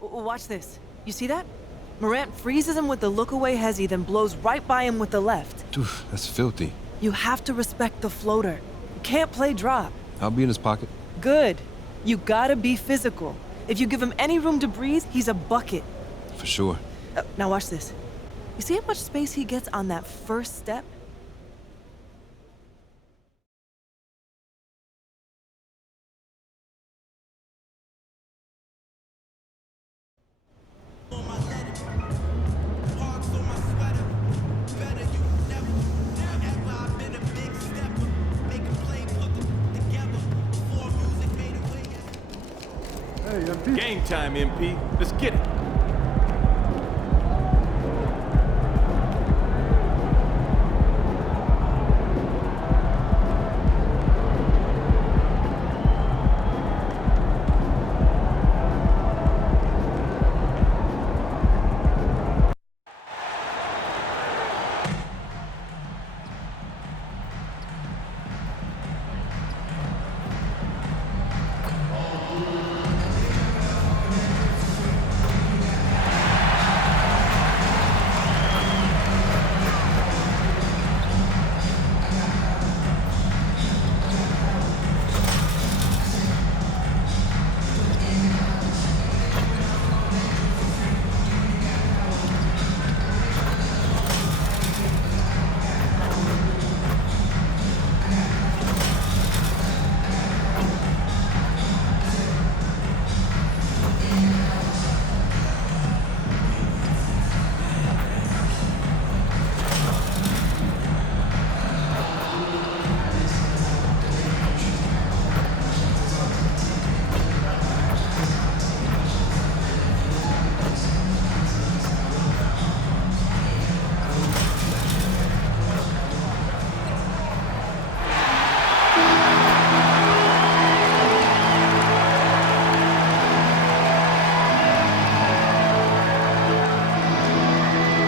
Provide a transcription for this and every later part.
Watch this. You see that? Morant freezes him with the look-away hezzy, then blows right by him with the left. Dude, that's filthy. You have to respect the floater. You can't play drop. I'll be in his pocket. Good. You gotta be physical. If you give him any room to breathe, he's a bucket. For sure. Now watch this. You see how much space he gets on that first step? Game time, MP. Let's get it.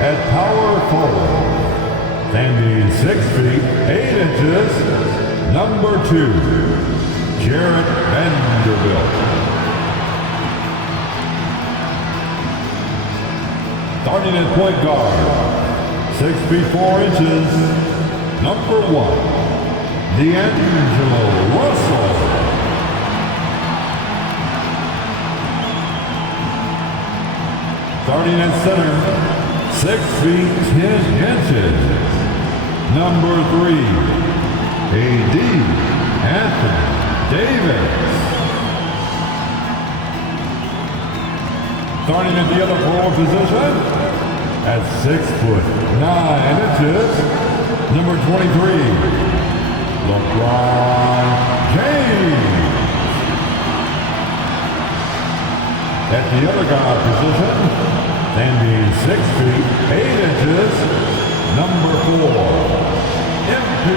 At power forward, standing 6 feet 8 inches, number 2, Jarrett Vanderbilt. Starting at point guard, 6 feet 4 inches, number 1, D'Angelo Russell. Starting at center, 6 feet 10 inches, number 3, A.D. Anthony Davis. Starting at the other forward position, at 6 foot 9 inches, number 23, LeBron James. At the other guard position, standing 6 feet 8 inches, number 4, MP.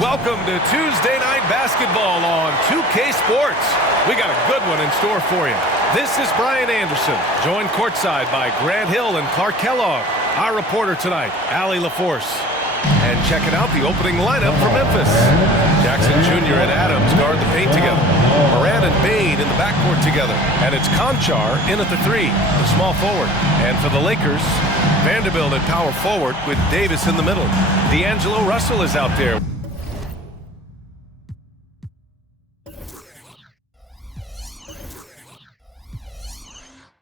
Welcome to Tuesday Night Basketball on 2K Sports. We got a good one in store for you. This is Brian Anderson, joined courtside by Grant Hill and Clark Kellogg. Our reporter tonight, Allie LaForce. And checking out the opening lineup for Memphis. Jackson Jr. and Adams guard the paint together. Moran and Bade in the backcourt together. And it's Conchar in at the 3, the small forward. And for the Lakers, Vanderbilt at power forward with Davis in the middle. D'Angelo Russell is out there.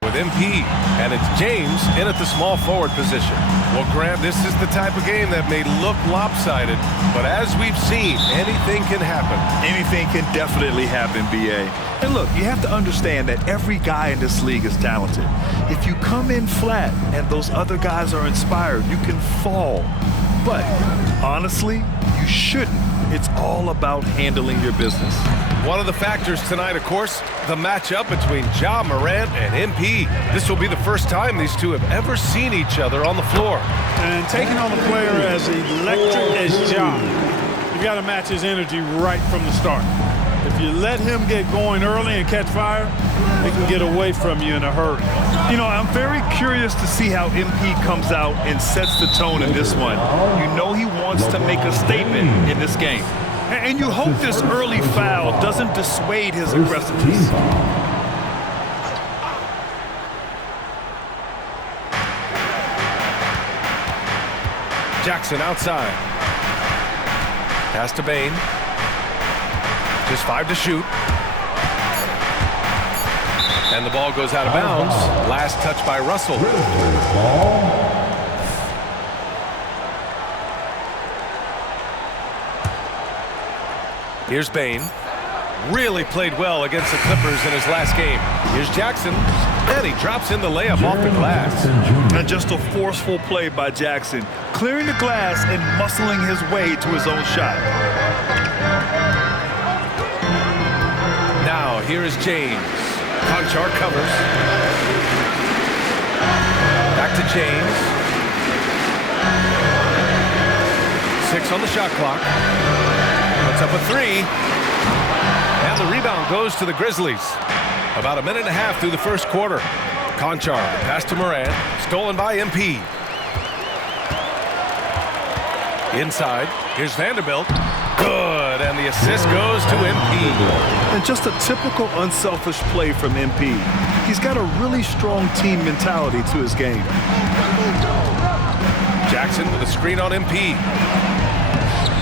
With MP, and it's James in at the small forward position. Well, Grant, this is the type of game that may look lopsided, but as we've seen, anything can happen. Anything can definitely happen, BA. And look, you have to understand that every guy in this league is talented. If you come in flat and those other guys are inspired, you can fall. But honestly, you shouldn't. It's all about handling your business. One of the factors tonight, of course, the matchup between Ja Morant and MP. This will be the first time these two have ever seen each other on the floor. And taking on a player as electric as Ja, you got to match his energy right from the start. If you let him get going early and catch fire, he can get away from you in a hurry. You know, I'm very curious to see how MP comes out and sets the tone in this one. You know he wants to make a statement in this game. And you hope this early foul doesn't dissuade his aggressiveness. Jackson outside. Pass to Bane. Just 5 to shoot. And the ball goes out of bounds. Last touch by Russell. Here's Bane. Really played well against the Clippers in his last game. Here's Jackson. And he drops in the layup off the glass. And just a forceful play by Jackson, clearing the glass and muscling his way to his own shot. Now here is James. Conchar covers. Back to James. 6 on the shot clock. Puts up a 3. And the rebound goes to the Grizzlies. About a minute and a half through the first quarter. Conchar, pass to Morant. Stolen by MP. Inside. Here's Vanderbilt. Good, and the assist goes to MP. And just a typical unselfish play from MP. He's got a really strong team mentality to his game. Jackson with a screen on MP.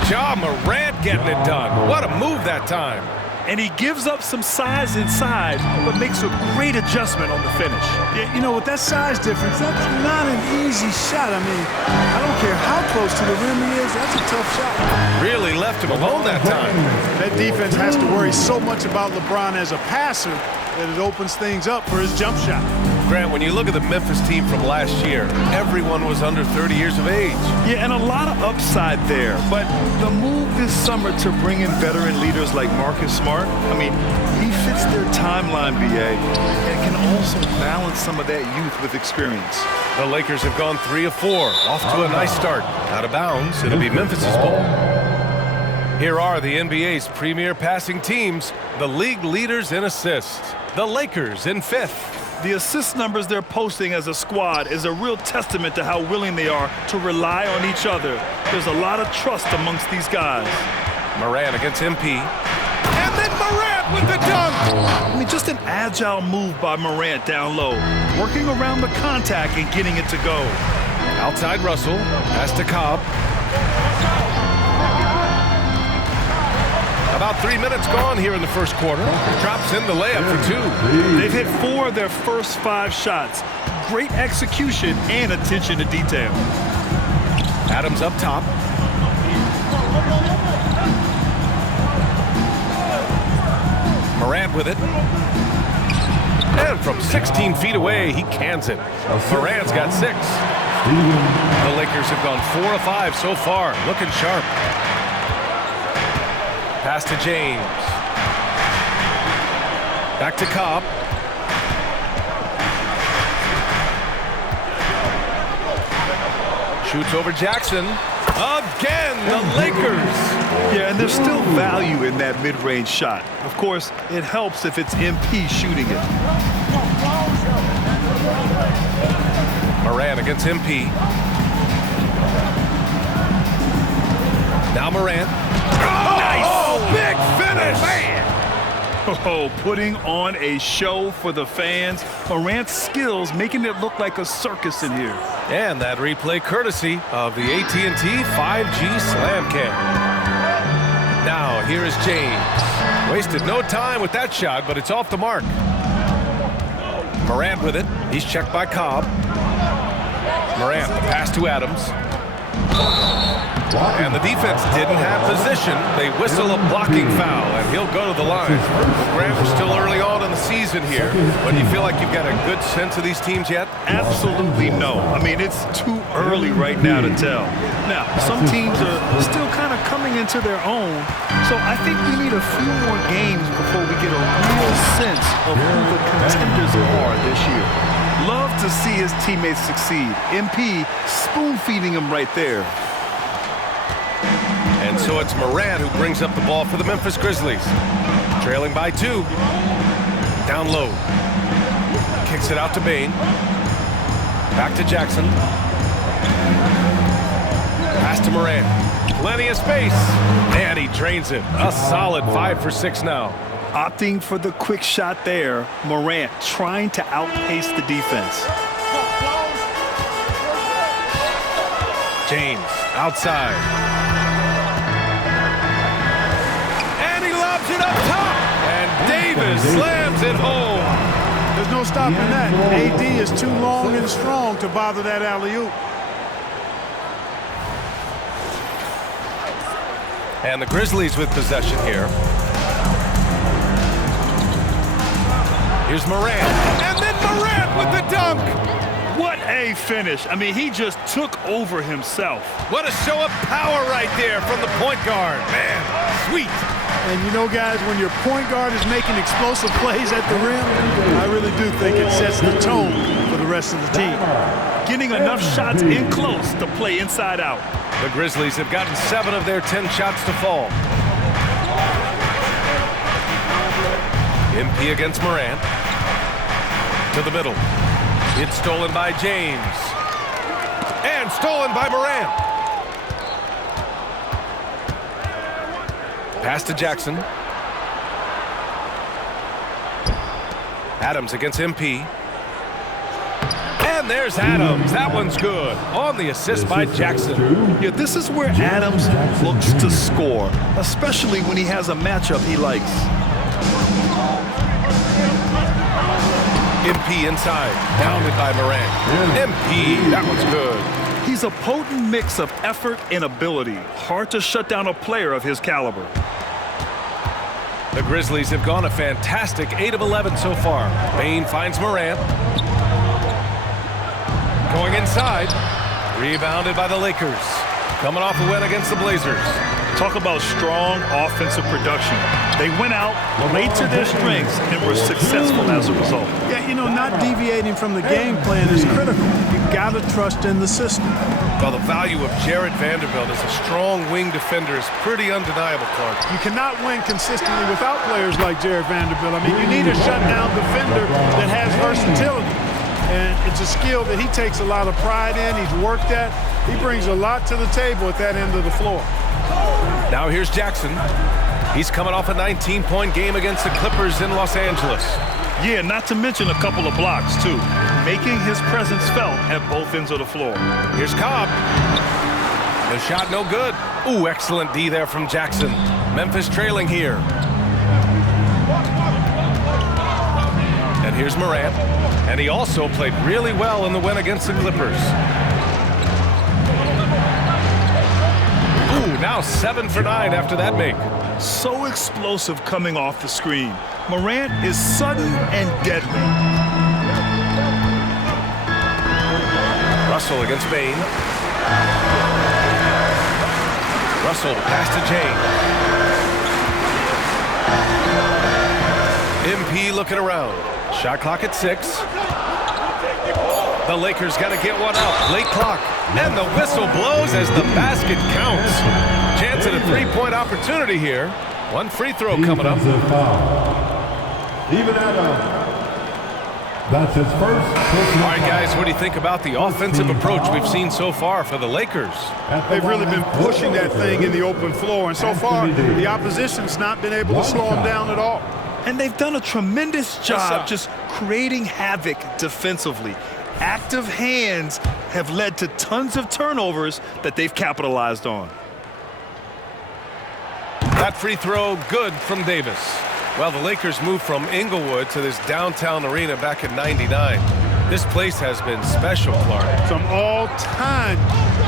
Ja Morant getting it done. What a move that time. And he gives up some size inside, but makes a great adjustment on the finish. Yeah, you know, with that size difference, that's not an easy shot. I mean, I don't care how close to the rim he is, that's a tough shot. Really left him alone that time. That defense has to worry so much about LeBron as a passer that it opens things up for his jump shot. Grant, when you look at the Memphis team from last year, everyone was under 30 years of age. Yeah, and a lot of upside there. But the move this summer to bring in veteran leaders like Marcus Smart, I mean, he fits their timeline, BA, and can also balance some of that youth with experience. The Lakers have gone 3 of 4, off to a nice start. Out of bounds, it'll be Memphis's ball. Here are the NBA's premier passing teams, the league leaders in assists. The Lakers in 5th. The assist numbers they're posting as a squad is a real testament to how willing they are to rely on each other. There's a lot of trust amongst these guys. Morant against MP. And then Morant with the dunk! I mean, just an agile move by Morant down low, working around the contact and getting it to go. Outside Russell, pass to Cobb. About 3 minutes gone here in the first quarter. Drops in the layup for 2. They've hit 4 of their first 5 shots. Great execution and attention to detail. Adams up top. Morant with it. And from 16 feet away, he cans it. Morant's got 6. The Lakers have gone 4 of 5 so far, looking sharp. Pass to James. Back to Cobb. Shoots over Jackson. Again, the Lakers. Yeah, and there's still value in that mid-range shot. Of course, it helps if it's MP shooting it. Morant against MP. Now Morant. Oh, big finish! Man. Oh, putting on a show for the fans. Morant's skills making it look like a circus in here. And that replay courtesy of the AT&T 5G Slam Cam. Now, here is James. Wasted no time with that shot, but it's off the mark. Morant with it. He's checked by Cobb. Morant, the pass to Adams. And the defense didn't have position. They whistle a blocking foul, and he'll go to the line. Well, Grant, we're still early on in the season here, but do you feel like you've got a good sense of these teams yet? Absolutely no. I mean, it's too early right now to tell. Now, some teams are still kind of coming into their own, so I think we need a few more games before we get a real sense of who the contenders are this year. Love to see his teammates succeed. MP spoon-feeding him right there. And so it's Morant who brings up the ball for the Memphis Grizzlies. Trailing by 2. Down low. Kicks it out to Bane. Back to Jackson. Pass to Morant. Plenty of space. And he drains it. A solid 5 for 6 now. Opting for the quick shot there, Morant trying to outpace the defense. James outside. And he lobs it up top. And Davis slams it home. There's no stopping that. AD is too long and strong to bother that alley-oop. And the Grizzlies with possession here. Here's Morant. And then Morant with the dunk. What a finish. I mean, he just took over himself. What a show of power right there from the point guard. Man, sweet. And you know, guys, when your point guard is making explosive plays at the rim, I really do think it sets the tone for the rest of the team. Getting enough shots in close to play inside out. The Grizzlies have gotten 7 of their 10 shots to fall. MP against Morant. To the middle. It's stolen by James. And stolen by Morant. Pass to Jackson. Adams against MP. And there's Adams. That one's good. On the assist by Jackson. Yeah, this is where Adams looks to score, especially when he has a matchup he likes. MP inside. Bounded by Morant. MP. That one's good. He's a potent mix of effort and ability. Hard to shut down a player of his caliber. The Grizzlies have gone a fantastic 8 of 11 so far. Bain finds Morant. Going inside. Rebounded by the Lakers. Coming off a win against the Blazers. Talk about strong offensive production. They went out, played to their strengths, and were successful as a result. Yeah, you know, not deviating from the game plan is critical. You've got to trust in the system. Well, the value of Jared Vanderbilt as a strong wing defender is pretty undeniable, Clark. You cannot win consistently without players like Jared Vanderbilt. I mean, you need a shutdown defender that has versatility. And it's a skill that he takes a lot of pride in. He's worked at. He brings a lot to the table at that end of the floor. Now here's Jackson. He's coming off a 19-point game against the Clippers in Los Angeles. Yeah, not to mention a couple of blocks, too. Making his presence felt at both ends of the floor. Here's Cobb. The shot no good. Ooh, excellent D there from Jackson. Memphis trailing here. And here's Morant. And he also played really well in the win against the Clippers. Ooh, now 7 for 9 after that make. So explosive coming off the screen. Morant is sudden and deadly. Russell against Bain. Russell pass to James. MP looking around. Shot clock at 6. The Lakers got to get one up. Late clock. And the whistle blows as the basket counts. Chance at a 3-point opportunity here. One free throw coming up. Even Adams. That's his first. All right, guys, what do you think about the offensive approach we've seen so far for the Lakers? They've really been pushing that thing in the open floor, and so far the opposition's not been able to slow them down at all. And they've done a tremendous job just creating havoc defensively. Active hands have led to tons of turnovers that they've capitalized on. That free throw good from Davis. Well, the Lakers moved from Inglewood to this downtown arena back in '99. This place has been special, Clark. Some all-time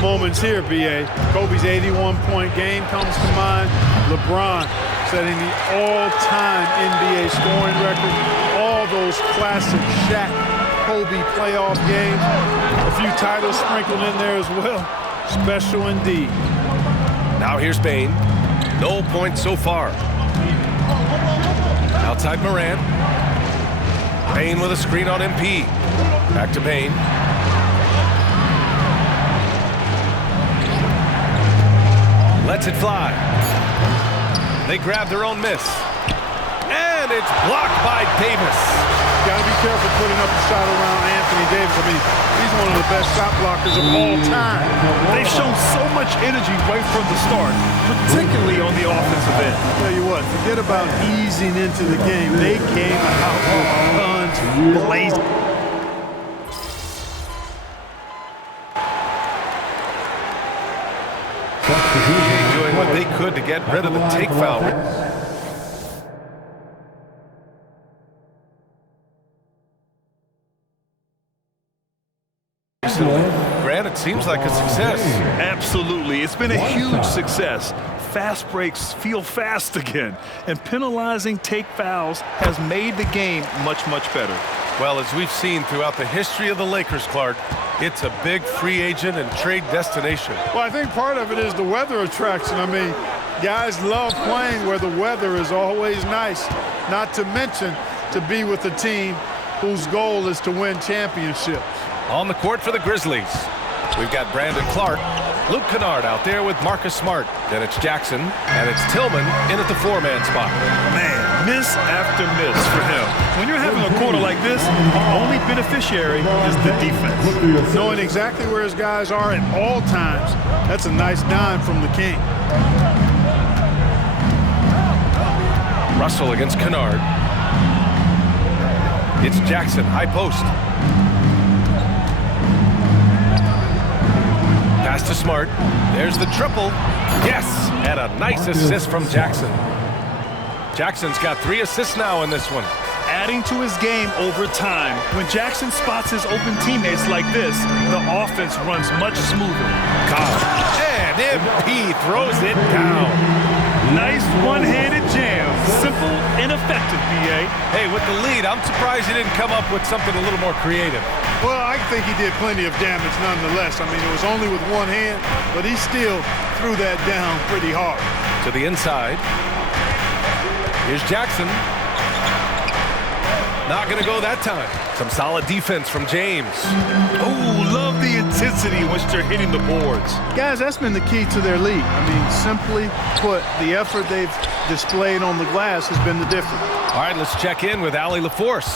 moments here, B.A. Kobe's 81-point game comes to mind. LeBron setting the all-time NBA scoring record. All those classic Shaq, Kobe playoff games. A few titles sprinkled in there as well. Special indeed. Now here's Bain. No points so far. Outside Morant. Bain with a screen on MP. Back to Bain. Lets it fly. They grab their own miss. And it's blocked by Davis. Got to be careful putting up a shot around Anthony Davis. I mean, he's one of the best shot blockers of all time. They've shown so much energy right from the start, particularly on the offensive end. I'll tell you what, forget about easing into the game. They came out with guns blazing. Doing what they could to get rid of the take foul. Grant, it seems like a success. Absolutely. It's been a huge success. Fast breaks feel fast again, and penalizing take fouls has made the game much, much better. Well, as we've seen throughout the history of the Lakers, Clark, it's a big free agent and trade destination. Well, I think part of it is the weather attraction. I mean, guys love playing where the weather is always nice, not to mention to be with a team whose goal is to win championships. On the court for the Grizzlies, we've got Brandon Clark, Luke Kennard out there with Marcus Smart. Then it's Jackson, and it's Tillman in at the four-man spot. Man, miss after miss for him. When you're having a quarter like this, the only beneficiary is the defense. Knowing exactly where his guys are at all times, that's a nice dime from the king. Russell against Kennard. It's Jackson, high post. Pass to Smart. There's the triple. Yes! And a nice assist from Jackson. Jackson's got 3 assists now in this one. Adding to his game over time. When Jackson spots his open teammates like this, the offense runs much smoother. And MP throws it down. Nice one-handed jam. Simple and effective, B.A. Hey, with the lead, I'm surprised he didn't come up with something a little more creative. Well, I think he did plenty of damage nonetheless. I mean, it was only with one hand, but he still threw that down pretty hard. To the inside. Here's Jackson. Not going to go that time. Some solid defense from James. Oh, love the intensity in which they're hitting the boards. Guys, that's been the key to their lead. I mean, simply put, the effort they've displayed on the glass has been the difference. All right, let's check in with Allie LaForce.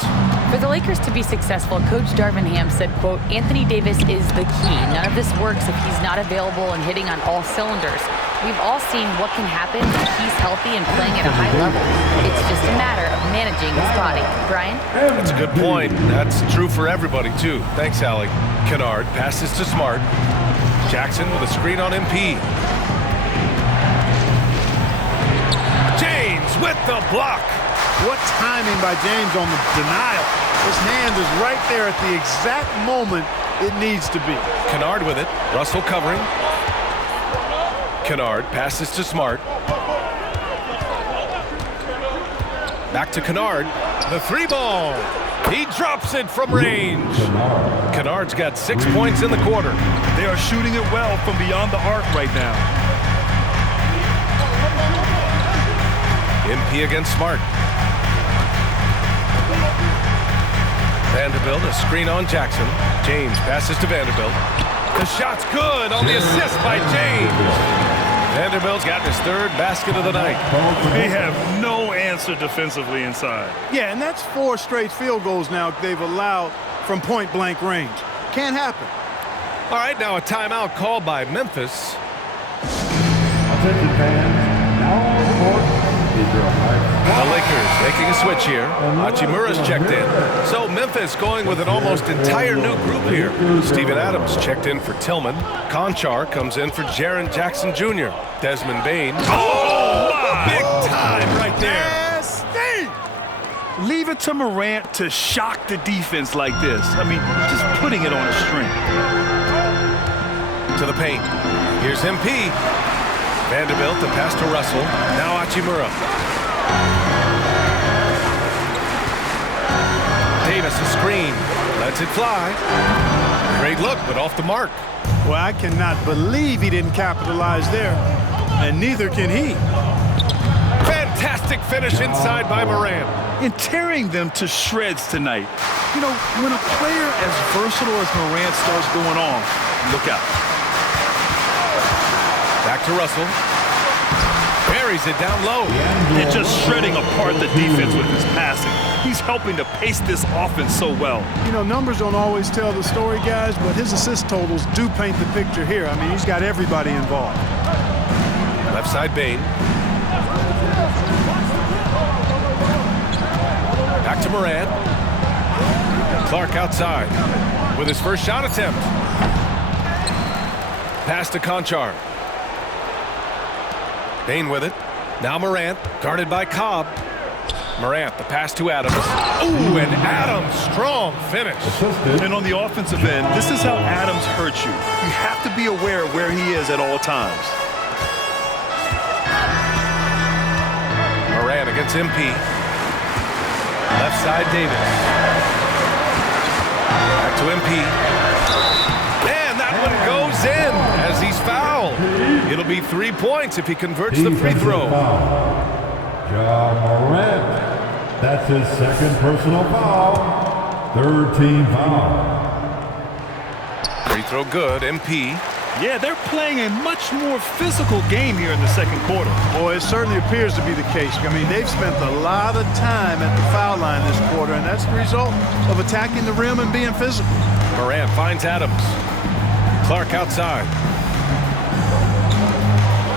For the Lakers to be successful, Coach Darvin Ham said, quote, Anthony Davis is the key. None of this works if he's not available and hitting on all cylinders. We've all seen what can happen if he's healthy and playing at a high level. It's just a matter of managing his body. Brian? That's a good point. That's true for everybody, too. Thanks, Allie. Kennard passes to Smart. Jackson with a screen on MP. James with the block. What timing by James on the denial. His hand is right there at the exact moment it needs to be. Kennard with it. Russell covering. Kennard passes to Smart. Back to Kennard. The 3-ball. He drops it from range. Kennard's got 6 points in the quarter. They are shooting it well from beyond the arc right now. MP against Smart. Vanderbilt, a screen on Jackson. James passes to Vanderbilt. The shot's good on the assist by James. Vanderbilt's gotten his 3rd basket of the night. They have no answer defensively inside. Yeah, and that's 4 straight field goals now they've allowed from point-blank range. Can't happen. All right, now a timeout called by Memphis. Attention fans, now on the court is your The Lakers making a switch here. Hachimura's checked in. So Memphis going with an almost entire new group here. Steven Adams checked in for Tillman. Conchar comes in for Jaren Jackson Jr. Desmond Bain. Oh, my! Big time right there. Leave it to Morant to shock the defense like this. I mean, just putting it on a string. To the paint. Here's MP. Vanderbilt, the pass to Russell. Now Hachimura. Davis a screen. Lets it fly. Great look, but off the mark. Well, I cannot believe he didn't capitalize there, and neither can he. Fantastic finish inside by Morant. And tearing them to shreds tonight. You know, when a player as versatile as Morant starts going on, look out. Back to Russell. Buries it down low. And just shredding apart the defense with his passing. He's helping to pace this offense so well. You know, numbers don't always tell the story, guys, but his assist totals do paint the picture here. I mean, he's got everybody involved. Left side Bain. Back to Morant. Clark outside with his first shot attempt. Pass to Conchar. Bain with it. Now Morant, guarded by Cobb. Morant, the pass to Adams. Ooh, and Adams, strong finish. And on the offensive end, this is how Adams hurts you. You have to be aware of where he is at all times. Morant against MP. Left side Davis. Back to MP. And that one goes in as he's fouled. It'll be 3 points if he converts the free throw. Ja Morant. That's his second personal foul. Third team foul. Free throw good, MP. Yeah, they're playing a much more physical game here in the second quarter. Boy, it certainly appears to be the case. I mean, they've spent a lot of time at the foul line this quarter, and that's the result of attacking the rim and being physical. Morant finds Adams. Clark outside.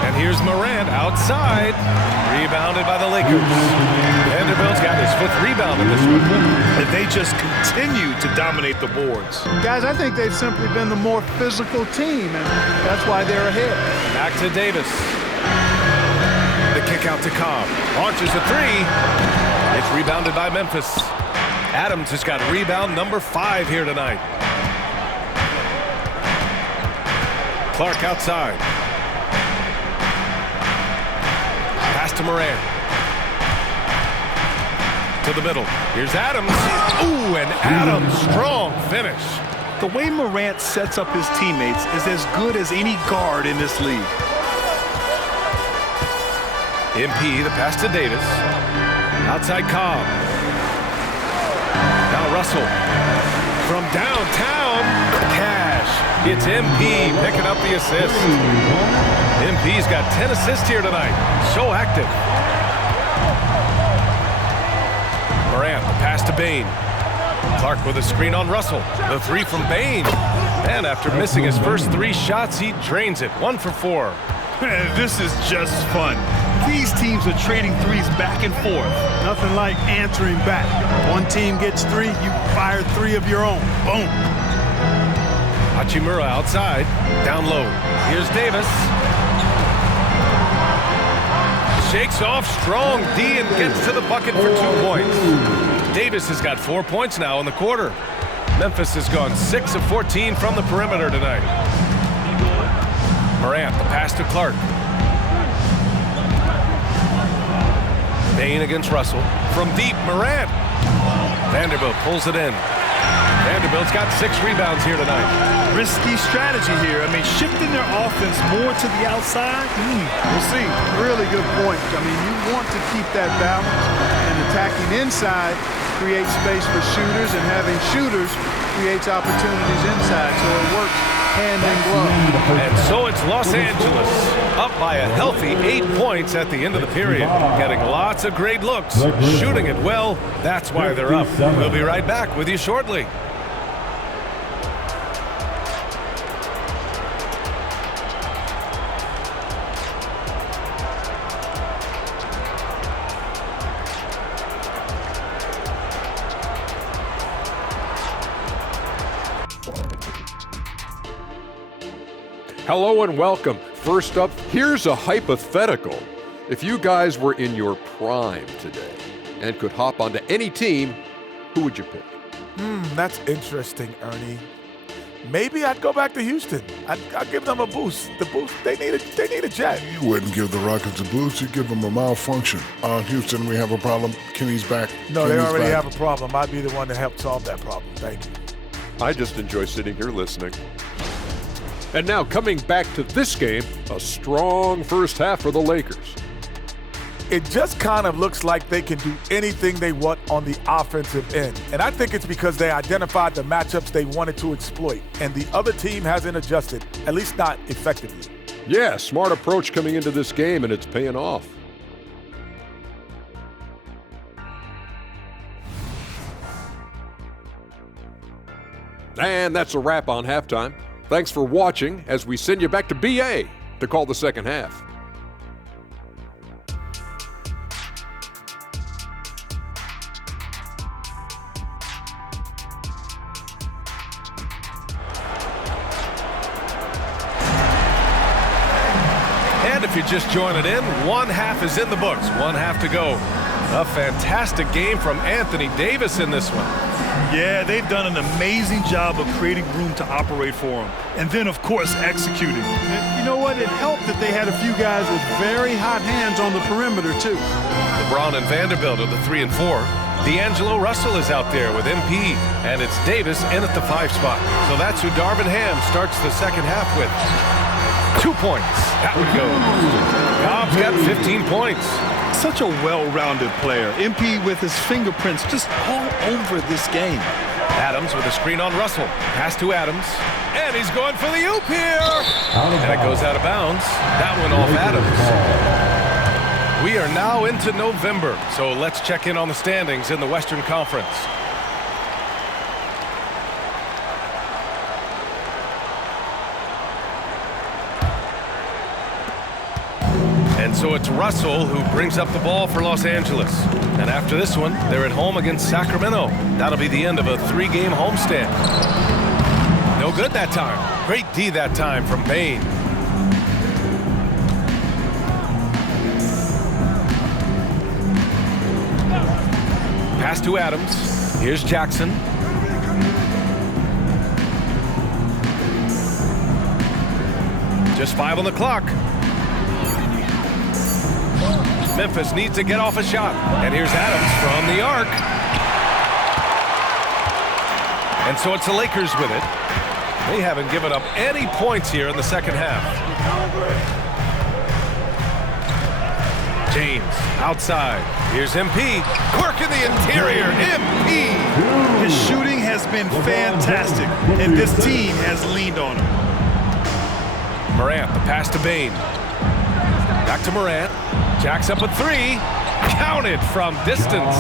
And here's Morant outside. Rebounded by the Lakers. Vanderbilt's got his 5th rebound in this one. And they just continue to dominate the boards. Guys, I think they've simply been the more physical team, and that's why they're ahead. Back to Davis. The kick out to Cobb. Launches a 3. It's rebounded by Memphis. Adams has got rebound number 5 here tonight. Clark outside. Pass to Morant. To the middle. Here's Adams. Ooh, and Adams, strong finish. The way Morant sets up his teammates is as good as any guard in this league. MP, the pass to Davis. Outside Cobb. Now Russell. From downtown, Cash. It's MP picking up the assist. MP's got 10 assists here tonight. So active. Morant, the pass to Bain. Clark with a screen on Russell. The 3 from Bain. And after missing his first 3 shots, he drains it. 1 for 4. This is just fun. These teams are trading threes back and forth. Nothing like answering back. One team gets 3, you fire 3 of your own. Boom. Hachimura outside. Down low. Here's Davis. Shakes off strong D and gets to the bucket for 2 points. Davis has got 4 points now in the quarter. Memphis has gone 6 of 14 from the perimeter tonight. Morant, the pass to Clark. Bain against Russell. From deep, Morant. Vanderbilt pulls it in. Vanderbilt's got 6 rebounds here tonight. Risky strategy here. I mean, shifting their offense more to the outside. We'll see. Really good point. I mean, you want to keep that balance, and attacking inside creates space for shooters, and having shooters creates opportunities inside, so it works hand in glove. And so it's Los Angeles up by a healthy 8 points at the end of the period. Getting lots of great looks, shooting it well. That's why they're up. We'll be right back with you shortly. Hello and welcome. First up, here's a hypothetical. If you guys were in your prime today and could hop onto any team, who would you pick? That's interesting, Ernie. Maybe I'd go back to Houston. I'd give them a boost. The boost, they need a jet. You wouldn't give the Rockets a boost. You'd give them a malfunction. Houston, we have a problem. Kenny's back. No, they already have a problem. I'd be the one to help solve that problem. Thank you. I just enjoy sitting here listening. And now coming back to this game, a strong first half for the Lakers. It just kind of looks like they can do anything they want on the offensive end. And I think it's because they identified the matchups they wanted to exploit, and the other team hasn't adjusted, at least not effectively. Yeah, smart approach coming into this game, and it's paying off. And that's a wrap on halftime. Thanks for watching as we send you back to BA to call the second half. And if you're just joining in, one half is in the books, one half to go. A fantastic game from Anthony Davis in this one. Yeah, they've done an amazing job of creating room to operate for him. And then, of course, executing. And you know what? It helped that they had a few guys with very hot hands on the perimeter, too. LeBron and Vanderbilt are the 3 and 4. D'Angelo Russell is out there with MP, and it's Davis in at the 5 spot. So that's who Darvin Ham starts the second half with. 2 points. That would go. Cobb's got 15 points. Such a well-rounded player. MP with his fingerprints just all over this game. Adams with a screen on Russell. Pass to Adams. And he's going for the oop here. And it goes out of bounds. That one off Adams. We are now into November, so let's check in on the standings in the Western Conference. And so it's Russell who brings up the ball for Los Angeles. And after this one, they're at home against Sacramento. That'll be the end of a 3-game homestand. No good that time. Great D that time from Payne. Pass to Adams. Here's Jackson. Just 5 on the clock. Memphis needs to get off a shot. And here's Adams from the arc. And so it's the Lakers with it. They haven't given up any points here in the second half. James outside. Here's MP. Quirk in the interior. MP. His shooting has been fantastic, and this team has leaned on him. Morant, the pass to Bane. Back to Morant. Jacks up a 3. Counted from distance.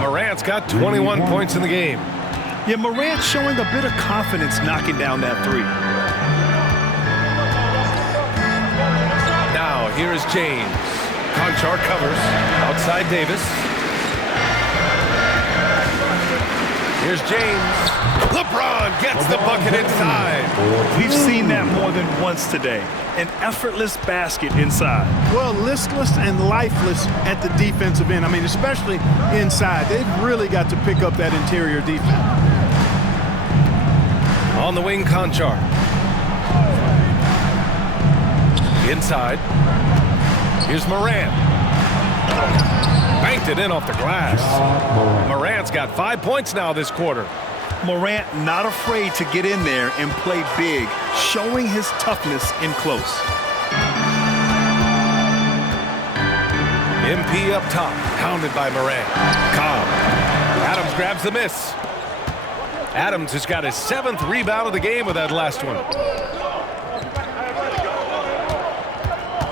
Morant's got 21 points in the game. Yeah, Morant showing a bit of confidence knocking down that 3. Now, here is James. Conchar covers. Outside Davis. Here's James. LeBron gets the bucket inside. We've seen that more than once today. An effortless basket inside. Well, listless and lifeless at the defensive end. I mean, especially inside. They've really got to pick up that interior defense. On the wing, Conchar. Inside. Here's Morant. Banked it in off the glass. Morant's got 5 points now this quarter. Morant not afraid to get in there and play big, showing his toughness in close. MP up top, pounded by Morant. Cobb. Adams grabs the miss. Adams has got his 7th rebound of the game with that last one.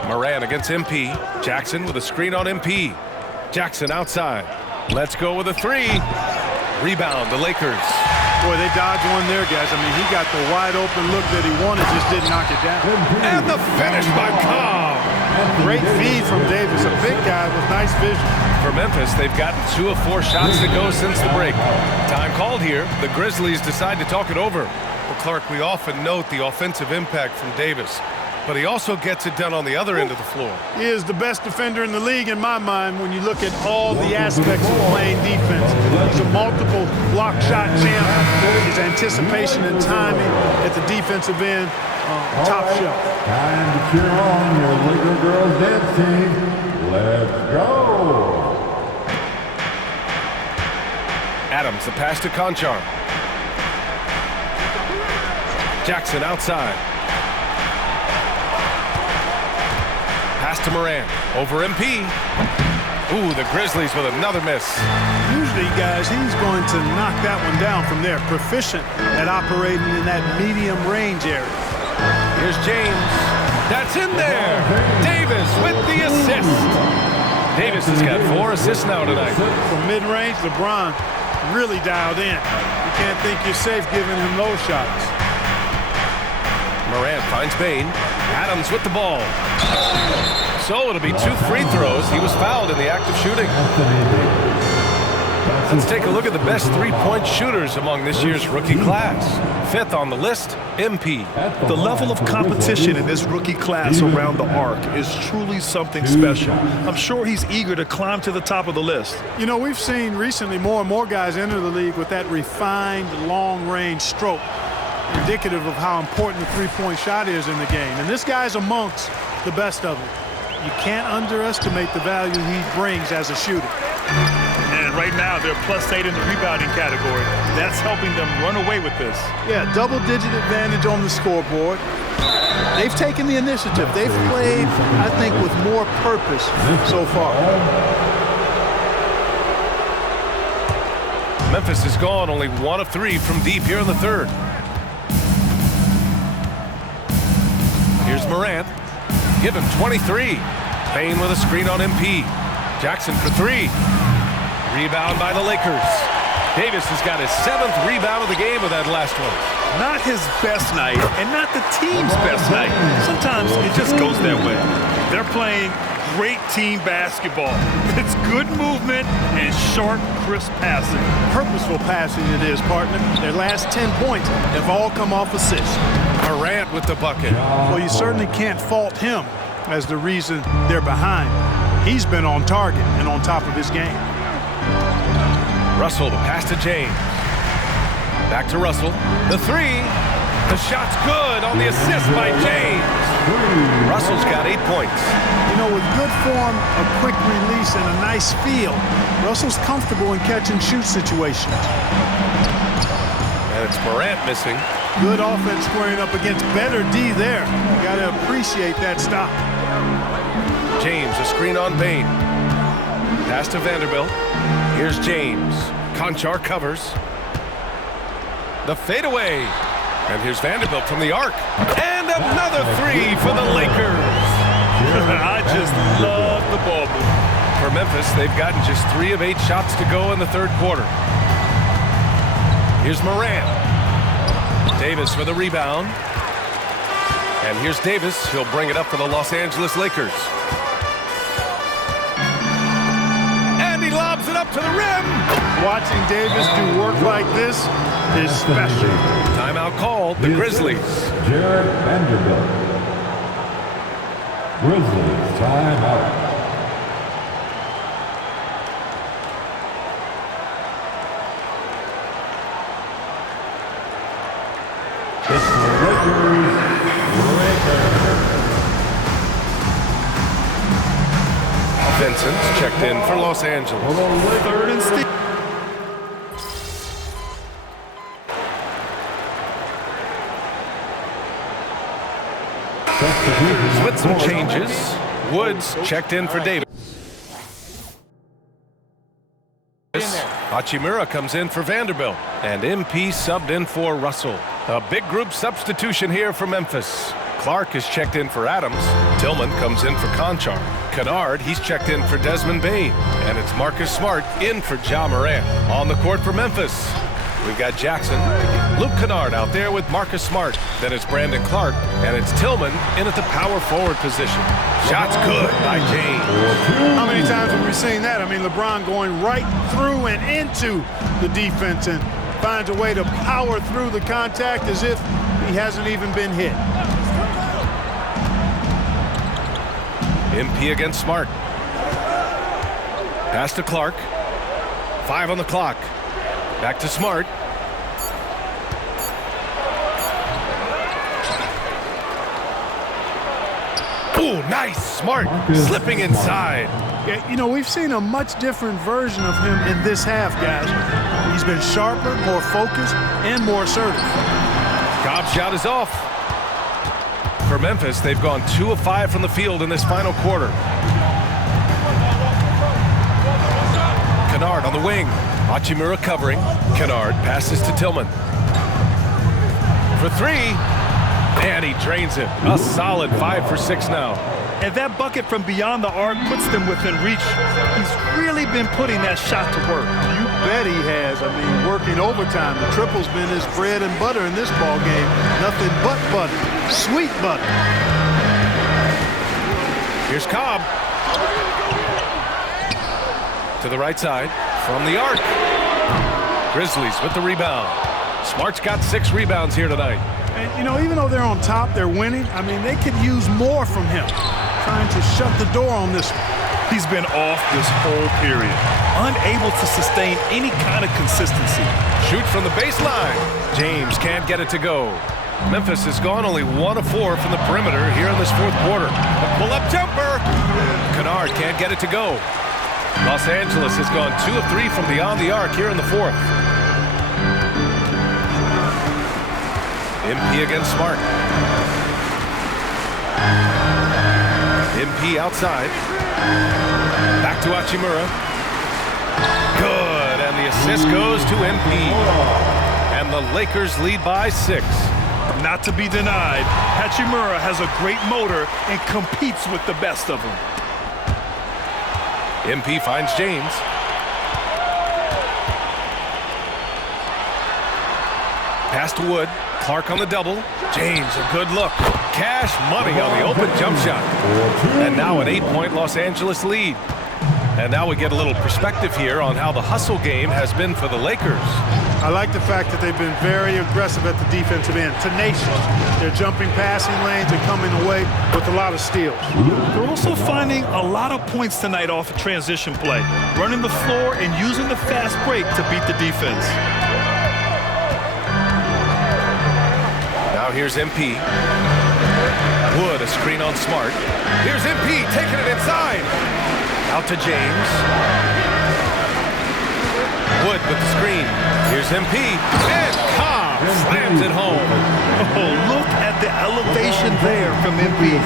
Morant against MP. Jackson with a screen on MP. Jackson outside. Let's go with a 3. Rebound, the Lakers. Boy, they dodged one there, guys. I mean, he got the wide open look that he wanted, just didn't knock it down. And the finish by Cobb. Great feed from Davis, a big guy with nice vision. For Memphis, they've gotten 2 of 4 shots to go since the break. Time called here. The Grizzlies decide to talk it over. Well, Clark, we often note the offensive impact from Davis, but he also gets it done on the other end of the floor. He is the best defender in the league in my mind when you look at all the aspects of playing defense. He's a multiple block shot champ. His anticipation and timing at the defensive end, top shelf. Time to cheer on your Laker girls dance team. Let's go. Adams, the pass to Conchar. Jackson outside. Pass to Morant. Over MP. Ooh, the Grizzlies with another miss. Usually, guys, he's going to knock that one down from there. Proficient at operating in that medium range area. Here's James. That's in there. Davis with the assist. Davis has got 4 assists now tonight. From mid-range, LeBron really dialed in. You can't think you're safe giving him those shots. Morant finds Bain. Adams with the ball. So it'll be 2 free throws. He was fouled in the act of shooting. Let's take a look at the best three-point shooters among this year's rookie class. 5th on the list, MP. The level of competition in this rookie class around the arc is truly something special. I'm sure he's eager to climb to the top of the list. You know, we've seen recently more and more guys enter the league with that refined long-range stroke, indicative of how important the three-point shot is in the game. And this guy's amongst the best of them. You can't underestimate the value he brings as a shooter. And right now, they're +8 in the rebounding category. That's helping them run away with this. Yeah, double-digit advantage on the scoreboard. They've taken the initiative. They've played, I think, with more purpose so far. Memphis is gone, only 1 of 3 from deep here in the 3rd. Here's Morant. Give him 23. Payne with a screen on MP. Jackson for 3. Rebound by the Lakers. Davis has got his 7th rebound of the game with that last one. Not his best night, and not the team's best night. Sometimes it just goes that way. They're playing great team basketball. It's good movement and sharp, crisp passing. Purposeful passing it is, partner. Their last 10 points have all come off assists. Morant with the bucket. Well, you certainly can't fault him as the reason they're behind. He's been on target and on top of his game. Russell, the pass to James. Back to Russell. The 3. The shot's good on the assist by James. Russell's got 8 points. You know, with good form, a quick release, and a nice feel, Russell's comfortable in catch-and-shoot situations. And it's Morant missing. Good offense squaring up against better D there. You got to appreciate that stop. James, a screen on Bain. Pass to Vanderbilt. Here's James. Conchar covers. The fadeaway. And here's Vanderbilt from the arc. And another 3 for the Lakers. I just love the ball movement. For Memphis, they've gotten just 3 of 8 shots to go in the 3rd quarter. Here's Morant. Davis with a rebound. And here's Davis. He'll bring it up for the Los Angeles Lakers. And he lobs it up to the rim. Watching Davis do work like this is special. Timeout called. The Grizzlies. Jared Vanderbilt. Grizzlies, timeout. It's the Lakers. Vincent's checked in for Los Angeles. 3rd and steal. With some changes, Woods checked in for Davis. Hachimura comes in for Vanderbilt. And MP subbed in for Russell. A big group substitution here for Memphis. Clark is checked in for Adams. Tillman comes in for Conchar. Kennard, he's checked in for Desmond Bain. And it's Marcus Smart in for Ja Morant. On the court for Memphis, we've got Jackson. Luke Kennard out there with Marcus Smart. Then it's Brandon Clark. And it's Tillman in at the power forward position. Shots good by James. How many times have we seen that? I mean, LeBron going right through and into the defense and finds a way to power through the contact as if he hasn't even been hit. MP against Smart. Pass to Clark. 5 on the clock. Back to Smart. Ooh, nice. Smart slipping inside. Yeah, you know, we've seen a much different version of him in this half, guys. He's been sharper, more focused, and more assertive. Cobb's shot is off. For Memphis, they've gone 2 of 5 from the field in this final quarter. Kennard on the wing. Hachimura covering. Kennard passes to Tillman. For 3. And he drains it. A solid 5 for 6 now. And that bucket from beyond the arc puts them within reach. He's really been putting that shot to work. You bet he has. I mean, working overtime. The triple's been his bread and butter in this ball game. Nothing but butter. Sweet butter. Here's Cobb. To the right side from the arc. Grizzlies with the rebound. Smart's got 6 rebounds here tonight. And, you know, even though they're on top, they're winning. I mean, they could use more from him. Trying to shut the door on this one. He's been off this whole period, unable to sustain any kind of consistency. Shoots from the baseline. James can't get it to go. Memphis has gone only 1 of 4 from the perimeter here in this 4th quarter. A pull-up jumper. Kennard can't get it to go. Los Angeles has gone 2 of 3 from beyond the arc here in the 4th. MP against Smart. MP outside. Back to Hachimura. Good, and the assist goes to MP. And the Lakers lead by 6. Not to be denied, Hachimura has a great motor and competes with the best of them. MP finds James. Pass to Wood. Clark on the double. James, a good look. Cash money on the open jump shot. And now an 8-point Los Angeles lead. And now we get a little perspective here on how the hustle game has been for the Lakers. I like the fact that they've been very aggressive at the defensive end, tenacious. They're jumping passing lanes and coming away with a lot of steals. They're also finding a lot of points tonight off a transition play, running the floor and using the fast break to beat the defense. Now here's MP. Wood, a screen on Smart. Here's MP taking it inside. Out to James. Wood with the screen. Here's MP. And Cobb slams it home. Oh, look at the elevation there from MP,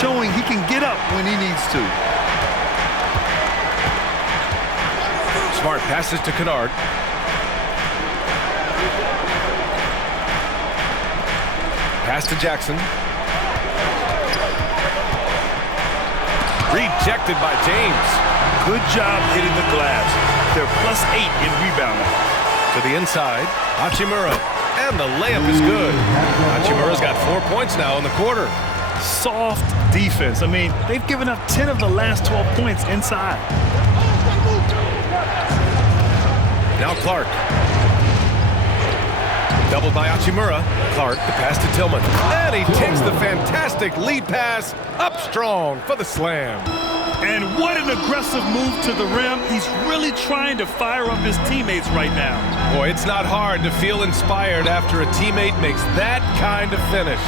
showing he can get up when he needs to. Smart passes to Kennard. Pass to Jackson. Rejected by James. Good job hitting the glass. They're +8 in rebounding. To the inside, Hachimura. And the layup is good. Hachimura's got 4 points now in the quarter. Soft defense. I mean, they've given up 10 of the last 12 points inside. Now Clark. Doubled by Hachimura. Clark, the pass to Tillman. And he takes the fantastic lead pass up strong for the slam. And what an aggressive move to the rim. He's really trying to fire up his teammates right now. Boy, it's not hard to feel inspired after a teammate makes that kind of finish.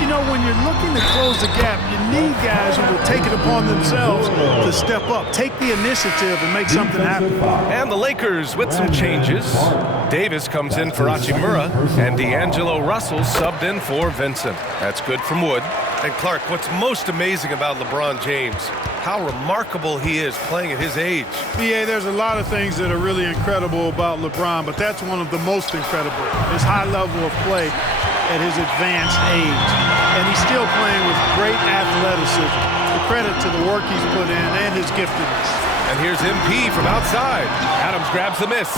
You know, when you're looking to close the gap, you need guys who will take it upon themselves to step up, take the initiative, and make something happen. And the Lakers with some changes. Davis comes in for Hachimura, and D'Angelo Russell subbed in for Vincent. That's good from Wood. And Clark, what's most amazing about LeBron James? How remarkable he is playing at his age. Yeah, there's a lot of things that are really incredible about LeBron, but that's one of the most incredible. His high level of play at his advanced age. And he's still playing with great athleticism. The credit to the work he's put in and his giftedness. And here's MP from outside. Adams grabs the miss.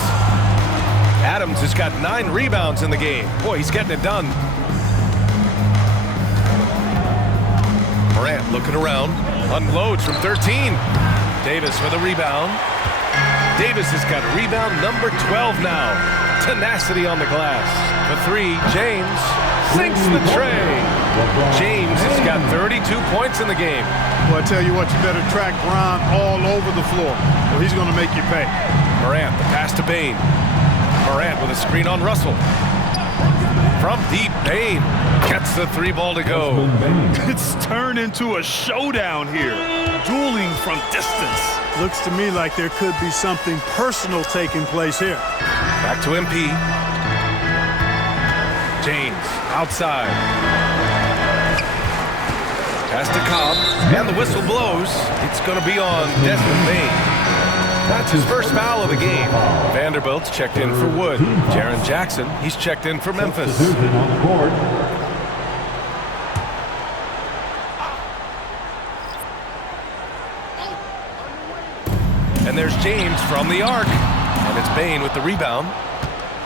Adams has got 9 rebounds in the game. Boy, he's getting it done. Morant looking around, unloads from 13. Davis with a rebound. Davis has got rebound number 12 now. Tenacity on the glass. For 3, James sinks the tray. James has got 32 points in the game. Well, I tell you what, you better track Bron all over the floor, or he's going to make you pay. Morant, the pass to Bane. Morant with a screen on Russell. From deep, Bane gets the 3 ball to go. It's turned into a showdown here. Dueling from distance. Looks to me like there could be something personal taking place here. Back to MP. James outside. Pass to Cobb, and the whistle blows. It's going to be on Desmond Bane. That's his first foul of the game. Vanderbilt's checked in for Wood. Jaren Jackson, he's checked in for Memphis. And there's James from the arc. And it's Bane with the rebound.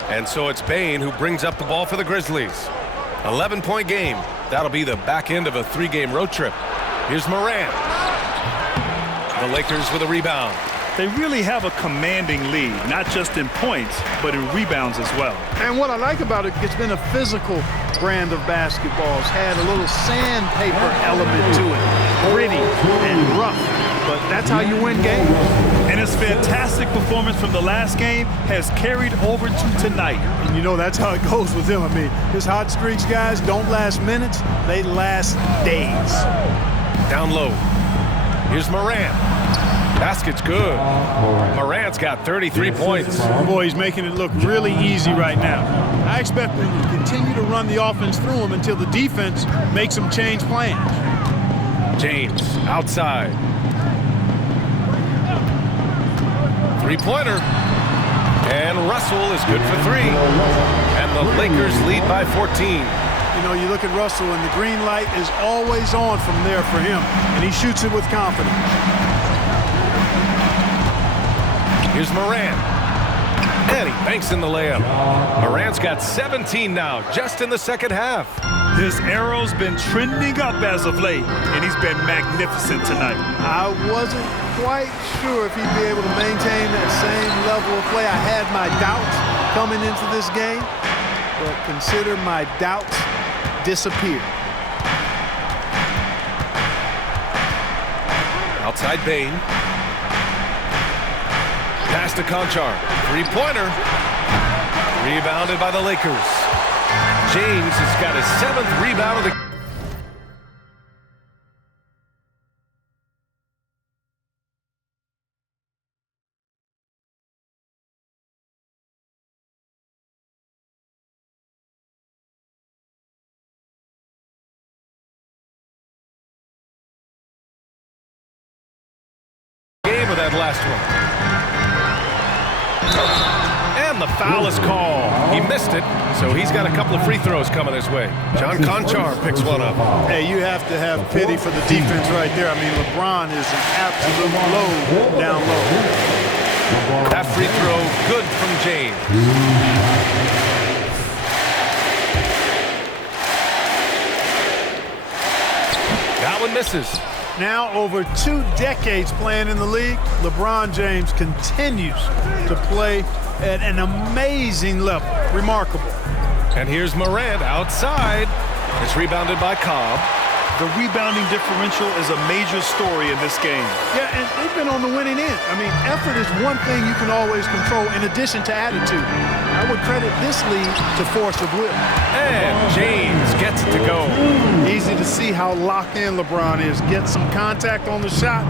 And so it's Bane who brings up the ball for the Grizzlies. 11-point game. That'll be the back end of a 3-game road trip. Here's Morant. The Lakers with a rebound. They really have a commanding lead, not just in points, but in rebounds as well. And what I like about it, it's been a physical brand of basketball. It's had a little sandpaper element to it. Gritty and rough, but that's how you win games. And his fantastic performance from the last game has carried over to tonight. And you know that's how it goes with him. I mean, his hot streaks, guys, don't last minutes. They last days. Down low. Here's Morant. Basket's good. Morant's got 33 points. Boy, he's making it look really easy right now. I expect them to continue to run the offense through him until the defense makes them change plans. James outside. Three-pointer. And Russell is good for 3. And the Lakers lead by 14. You know, you look at Russell, and the green light is always on from there for him, and he shoots it with confidence. Here's Morant. And he banks in the layup. Morant's got 17 now, just in the second half. His arrow's been trending up as of late, and he's been magnificent tonight. I wasn't quite sure if he'd be able to maintain that same level of play. I had my doubts coming into this game, but consider my doubts disappeared. Outside Bane. Pass to Conchar. Three-pointer. Rebounded by the Lakers. James has got his 7th rebound of the game of that last one. And the foul is called. He missed it, so he's got a couple of free throws coming his way. John Conchar picks one up. Hey, you have to have pity for the defense right there. I mean, LeBron is an absolute load down low. That free throw good from James. That one misses. Now, over 2 decades playing in the league, LeBron James continues to play at an amazing level. Remarkable. And here's Morant outside. It's rebounded by Cobb. The rebounding differential is a major story in this game. Yeah, and they've been on the winning end. I mean, effort is one thing you can always control in addition to attitude. I would credit this lead to force of will. And James gets it to go. Easy to see how locked in LeBron is. Gets some contact on the shot,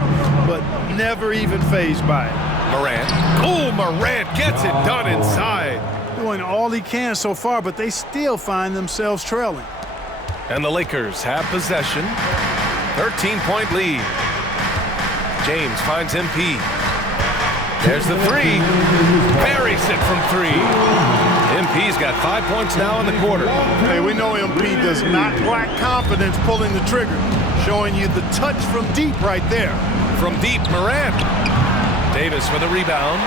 but never even fazed by it. Morant. Oh, Morant gets it done inside. Doing all he can so far, but they still find themselves trailing. And the Lakers have possession. 13-point lead. James finds MP. There's the 3. Buries it from 3. MP's got 5 points now in the quarter. Hey, we know MP does not lack confidence pulling the trigger. Showing you the touch from deep right there. From deep, Morant. Davis with a rebound.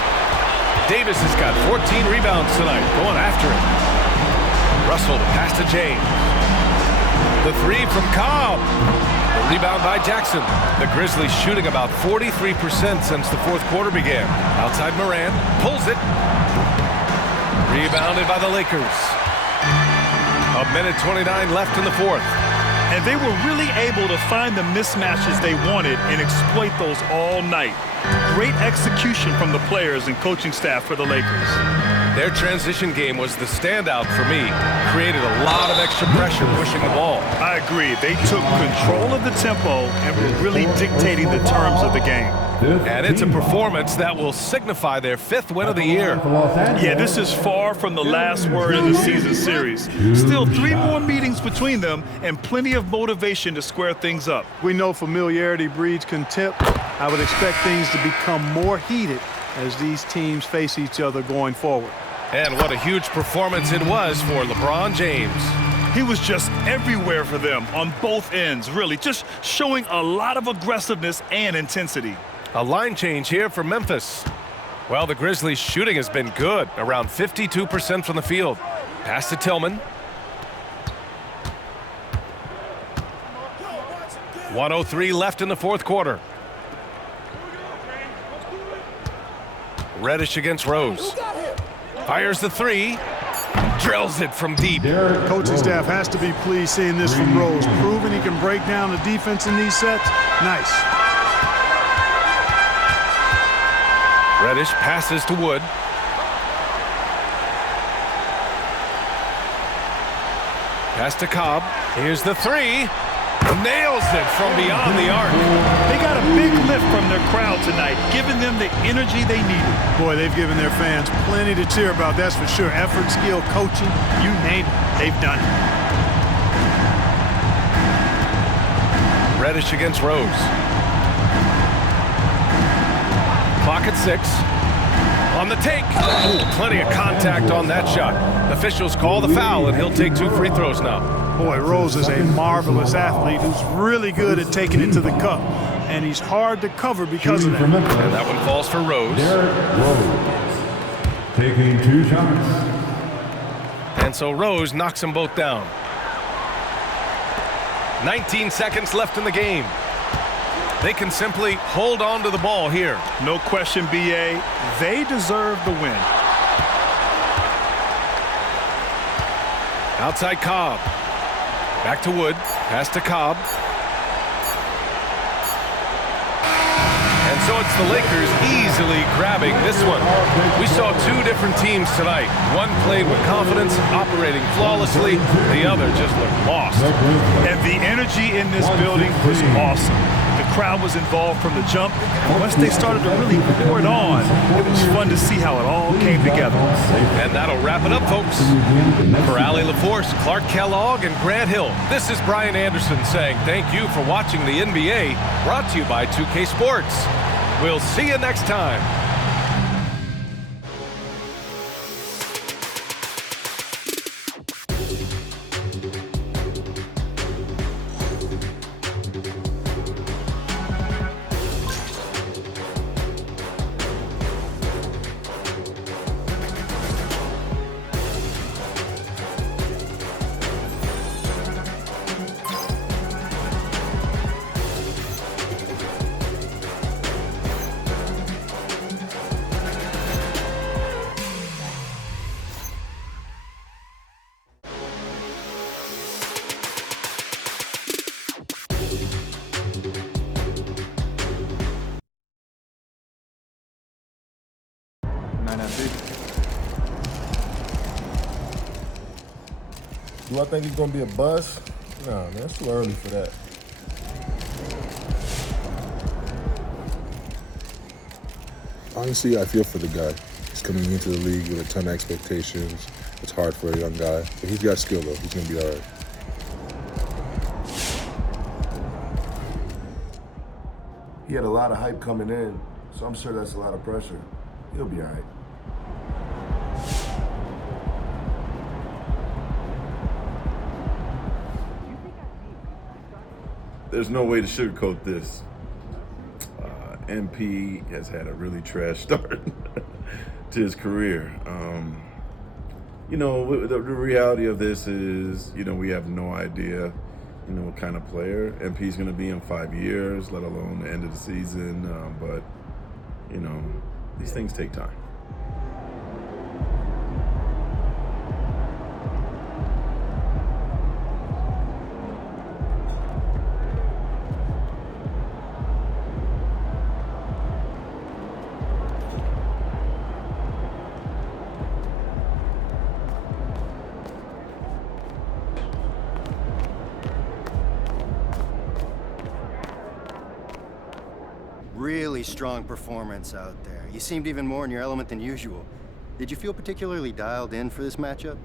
Davis has got 14 rebounds tonight. Going after it. Russell to pass to James. The 3 from Cobb. The rebound by Jackson. The Grizzlies shooting about 43% since the 4th quarter began. Outside Morant. Pulls it. Rebounded by the Lakers. 1:29 left in the 4th. And they were really able to find the mismatches they wanted and exploit those all night. Great execution from the players and coaching staff for the Lakers. Their transition game was the standout for me. Created a lot of extra pressure pushing the ball. I agree. They took control of the tempo and were really dictating the terms of the game. And it's a performance that will signify their 5th win of the year. Yeah, this is far from the last word in the season series. Still 3 more meetings between them and plenty of motivation to square things up. We know familiarity breeds contempt. I would expect things to become more heated as these teams face each other going forward. And what a huge performance it was for LeBron James. He was just everywhere for them on both ends, really, just showing a lot of aggressiveness and intensity. A line change here for Memphis. Well, the Grizzlies' shooting has been good, around 52% from the field. Pass to Tillman. 1:03 left in the fourth quarter. Reddish against Rose. Fires the three. Drills it from deep. Coaching staff has to be pleased seeing this from Rose. Proving he can break down the defense in these sets. Nice. Reddish passes to Wood. Pass to Cobb. Here's the three. Nails it from beyond the arc. They got a big lift from their crowd tonight, giving them the energy they needed. Boy, they've given their fans plenty to cheer about, that's for sure. Effort, skill, coaching, you name it, they've done it. Reddish against Rose. Clock at 6. On the take. Ooh, plenty of contact on that shot. Officials call the foul, and he'll take 2 free throws now. Boy, Rose is a marvelous athlete who's really good at taking it to the cup. And he's hard to cover because of that. And that one falls for Rose. Taking 2 shots. And so Rose knocks them both down. 19 seconds left in the game. They can simply hold on to the ball here. No question, BA. They deserve the win. Outside Cobb. Back to Wood. Pass to Cobb. And so it's the Lakers easily grabbing this one. We saw 2 different teams tonight. One played with confidence, operating flawlessly. The other just looked lost. And the energy in this building was awesome. The crowd was involved from the jump. And once they started to really pour it on, it was fun to see how it all came together. And that'll wrap it up, folks. For Allie LaForce, Clark Kellogg, and Grant Hill, this is Brian Anderson saying thank you for watching the NBA, brought to you by 2K Sports. We'll see you next time. Do I think he's gonna be a bust? No, man, it's too early for that. Honestly, I feel for the guy. He's coming into the league with a ton of expectations. It's hard for a young guy, but he's got skill though. He's gonna be all right. He had a lot of hype coming in, so I'm sure that's a lot of pressure. He'll be all right. There's no way to sugarcoat this. MP has had a really trash start to his career. You know, the reality of this is, you know, we have no idea, you know, what kind of player MP's going to be in 5 years, let alone the end of the season. But, you know, these things take time. Really strong performance out there. You seemed even more in your element than usual. Did you feel particularly dialed in for this matchup?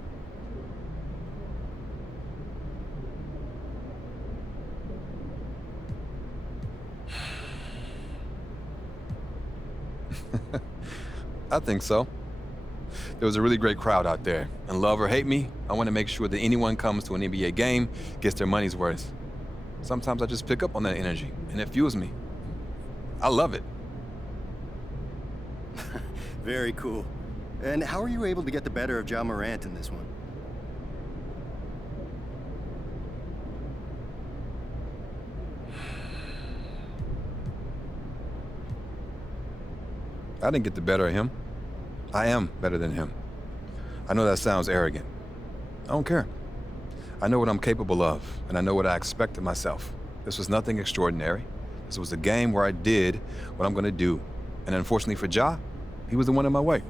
I think so. There was a really great crowd out there. And love or hate me, I want to make sure that anyone comes to an NBA game gets their money's worth. Sometimes I just pick up on that energy, and it fuels me. I love it. Very cool. And how were you able to get the better of Ja Morant in this one? I didn't get the better of him. I am better than him. I know that sounds arrogant. I don't care. I know what I'm capable of, and I know what I expect of myself. This was nothing extraordinary. This was a game where I did what I'm gonna do. And unfortunately for Ja, he was the one in my way.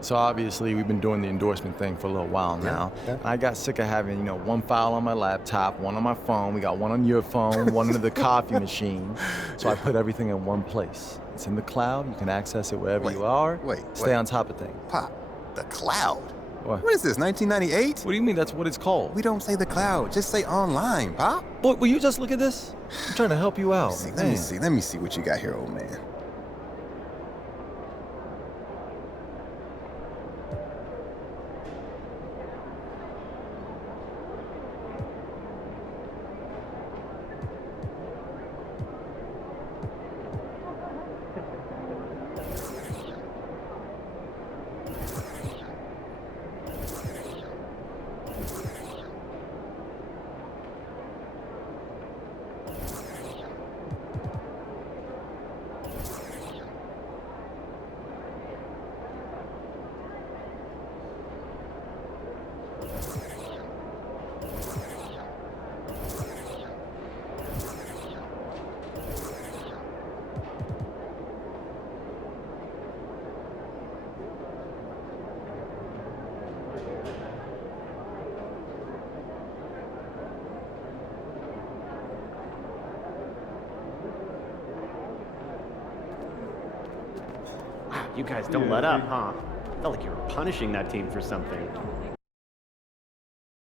So obviously we've been doing the endorsement thing for a little while now. Yeah. I got sick of having, you know, one file on my laptop, one on my phone, we got one on your phone, one into the coffee machine. So I put everything in one place. It's in the cloud, you can access it wherever you are. Stay on top of things. Pop, the cloud? What? What is this, 1998? What do you mean that's what it's called? We don't say the cloud, just say online, Pop. Boy, will you just look at this? I'm trying to help you out. Let me see what you got here, old man. You guys don't let up, huh? Felt like you were punishing that team for something.